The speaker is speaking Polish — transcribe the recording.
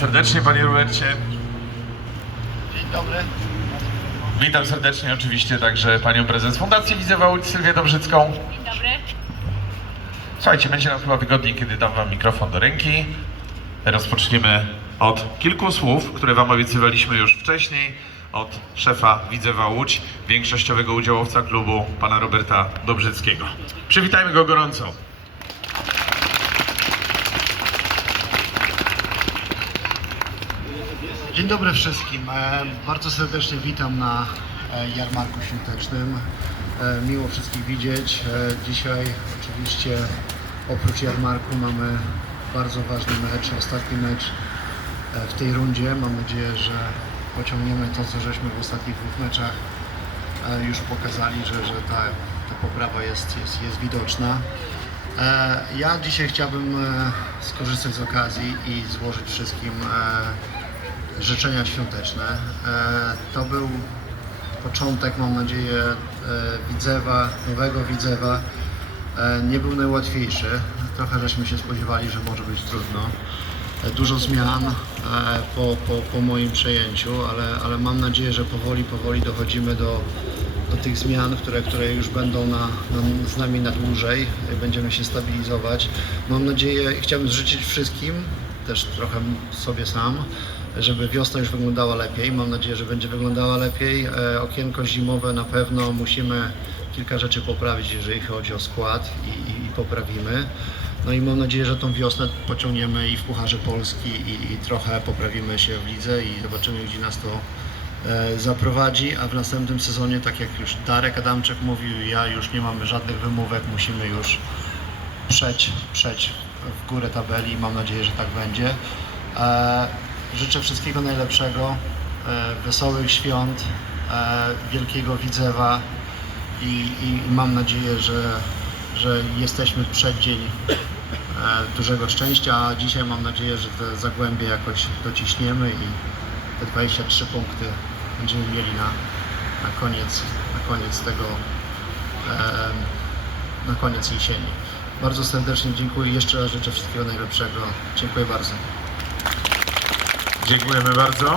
serdecznie, panie Robercie. Dzień dobry. Witam serdecznie oczywiście także panią prezes Fundacji Widzewa Łódź, Sylwię Dobrzycką. Dzień dobry. Słuchajcie, będzie nam chyba wygodniej, kiedy dam wam mikrofon do ręki. Rozpoczniemy od kilku słów, które wam obiecywaliśmy już wcześniej, od szefa Widzewa Łódź, większościowego udziałowca klubu, pana Roberta Dobrzyckiego. Przywitajmy go gorąco. Dzień dobry wszystkim. E, Bardzo serdecznie witam na e, jarmarku świątecznym. E, Miło wszystkich widzieć. Dzisiaj oczywiście oprócz jarmarku mamy bardzo ważny mecz, ostatni mecz w tej rundzie. Mam nadzieję, że pociągniemy to, co żeśmy w ostatnich dwóch meczach już pokazali, że, że ta, ta poprawa jest, jest, jest widoczna. Ja dzisiaj chciałbym skorzystać z okazji i złożyć wszystkim życzenia świąteczne. E, To był początek, mam nadzieję, e, Widzewa, nowego Widzewa. E, Nie był najłatwiejszy. Trochę żeśmy się spodziewali, że może być trudno. Dużo zmian po, po, po moim przejęciu, ale, ale mam nadzieję, że powoli, powoli dochodzimy do, do tych zmian, które, które już będą na, na, z nami na dłużej. Będziemy się stabilizować. Mam nadzieję, chciałbym życzyć wszystkim, też trochę sobie sam, żeby wiosna już wyglądała lepiej. Mam nadzieję, że będzie wyglądała lepiej. E, Okienko zimowe na pewno musimy kilka rzeczy poprawić, jeżeli chodzi o skład i, i, i poprawimy. No i mam nadzieję, że tą wiosnę pociągniemy i w Pucharze Polski i, i trochę poprawimy się w lidze i zobaczymy, gdzie nas to e, zaprowadzi, a w następnym sezonie, tak jak już Darek Adamczyk mówił, ja już nie mamy żadnych wymówek, musimy już przeć, przeć w górę tabeli. Mam nadzieję, że tak będzie. Życzę wszystkiego najlepszego, e, wesołych świąt, e, wielkiego widzewa i, i, i mam nadzieję, że, że jesteśmy w przeddzień e, dużego szczęścia, a dzisiaj mam nadzieję, że te zagłębie jakoś dociśniemy i te 23 punkty będziemy mieli na, na, koniec, na koniec tego na koniec jesieni. Bardzo serdecznie dziękuję. Jeszcze raz życzę wszystkiego najlepszego. Dziękuję bardzo. Dziękujemy bardzo.